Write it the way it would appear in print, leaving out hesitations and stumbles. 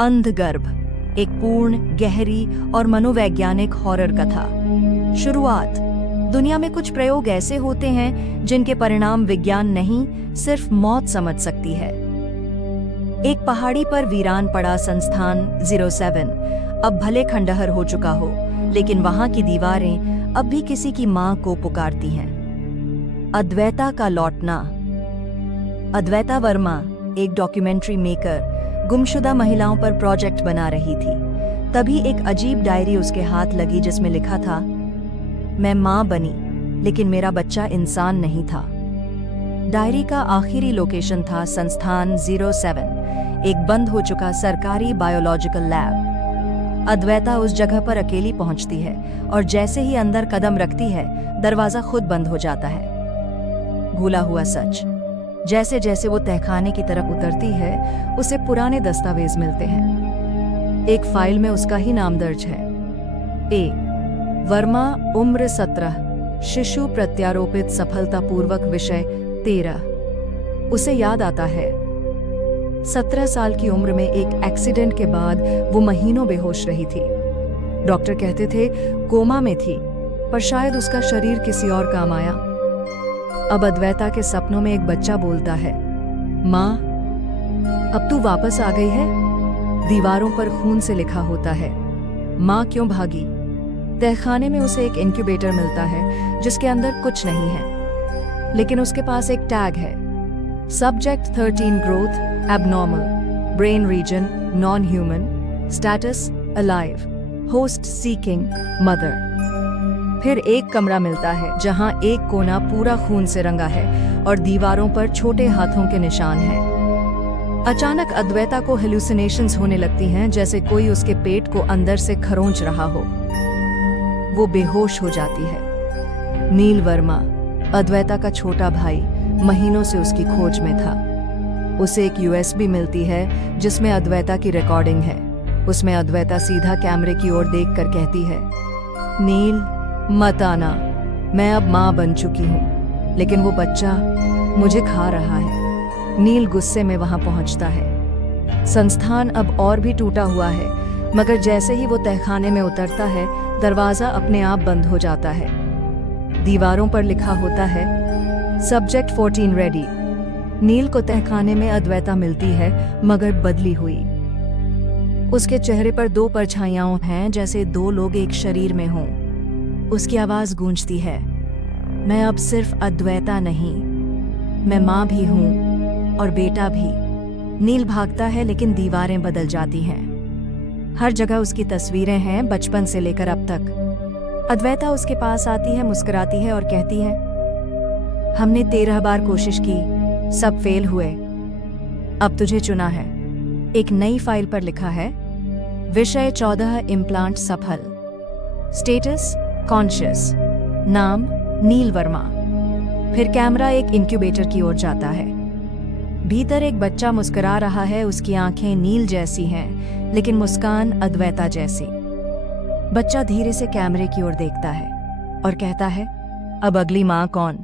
अंधगर्भ, एक पूर्ण, गहरी और मनोवैज्ञानिक हॉरर कथा। शुरुआत। दुनिया में कुछ प्रयोग ऐसे होते हैं जिनके परिणाम विज्ञान नहीं, सिर्फ मौत समझ सकती है। एक पहाड़ी पर वीरान पड़ा संस्थान 07 अब भले खंडहर हो चुका हो, लेकिन वहां की दीवारें अब भी किसी की मां को पुकारती हैं। अद्वैता का लौटना। अद्वैता वर्मा, एक डॉक्यूमेंट्री मेकर, गुमशुदा महिलाओं पर प्रोजेक्ट बना रही थी। तभी एक अजीब डायरी उसके हाथ लगी जिसमें लिखा था, मैं मां बनी, लेकिन मेरा बच्चा इंसान नहीं था। डायरी का आखिरी लोकेशन था संस्थान 07, एक बंद हो चुका सरकारी बायोलॉजिकल लैब। अद्वैता उस जगह पर अकेली पहुंचती है और जैसे ही अंदर कदम रखती है, दरवाजा खुद बंद हो जाता है। भूला हुआ सच। जैसे जैसे वो तहखाने की तरफ उतरती है, उसे पुराने दस्तावेज मिलते हैं। एक फाइल में उसका ही नाम दर्ज है। ए वर्मा, उम्र 17, शिशु प्रत्यारोपित सफलतापूर्वक, विषय 13। उसे याद आता है 17 साल की उम्र में एक एक्सीडेंट के बाद वो महीनों बेहोश रही थी। डॉक्टर कहते थे कोमा में थी, पर शायद उसका शरीर किसी और काम आया। अब अद्वैता के सपनों में एक बच्चा बोलता है, माँ, अब तू वापस आ गई है। दीवारों पर खून से लिखा होता है, माँ क्यों भागी। तहखाने में उसे एक इंक्यूबेटर मिलता है जिसके अंदर कुछ नहीं है, लेकिन उसके पास एक टैग है, subject 13 growth abnormal, brain region non human, status alive, host seeking mother. फिर एक कमरा मिलता है जहां एक कोना पूरा खून से रंगा है और दीवारों पर छोटे हाथों के निशान हैं। अचानक अद्वैता को हेलुसिनेशंस होने लगती हैं, जैसे कोई उसके पेट को अंदर से खरोंच रहा हो। वो बेहोश हो जाती है। नील वर्मा, अद्वैता का छोटा भाई, महीनों से उसकी खोज में था। उसे एक USB मिलती है जिसमें अद्वैता की रिकॉर्डिंग है। उसमें अद्वैता सीधा कैमरे की ओर देखकर कहती है, नील मत आना, मैं अब मां बन चुकी हूं, लेकिन वो बच्चा मुझे खा रहा है। नील गुस्से में वहां पहुंचता है। संस्थान अब और भी टूटा हुआ है, मगर जैसे ही वो तहखाने में उतरता है, दरवाजा अपने आप बंद हो जाता है। दीवारों पर लिखा होता है, सब्जेक्ट 14 रेडी। नील को तहखाने में अद्वैता मिलती है, मगर बदली हुई। उसके चेहरे पर 2 परछाइयां हैं, जैसे 2 लोग एक शरीर में हों। उसकी आवाज गूंजती है, मैं अब सिर्फ अद्वैता नहीं, मैं मां भी हूं और बेटा भी। नील भागता है, लेकिन दीवारें बदल जाती हैं। हर जगह उसकी तस्वीरें हैं, बचपन से लेकर अब तक। अद्वैता उसके पास आती है, मुस्कुराती है और कहती है, हमने 13 बार कोशिश की, सब फेल हुए, अब तुझे चुना है। एक नई फाइल पर लिखा है, विषय 14 इम्प्लांट सफल, स्टेटस कॉन्शियस, नाम नील वर्मा। फिर कैमरा एक इंक्यूबेटर की ओर जाता है। भीतर एक बच्चा मुस्कुरा रहा है, उसकी आंखें नील जैसी हैं, लेकिन मुस्कान अद्वैता जैसी। बच्चा धीरे से कैमरे की ओर देखता है और कहता है, अब अगली मां कौन।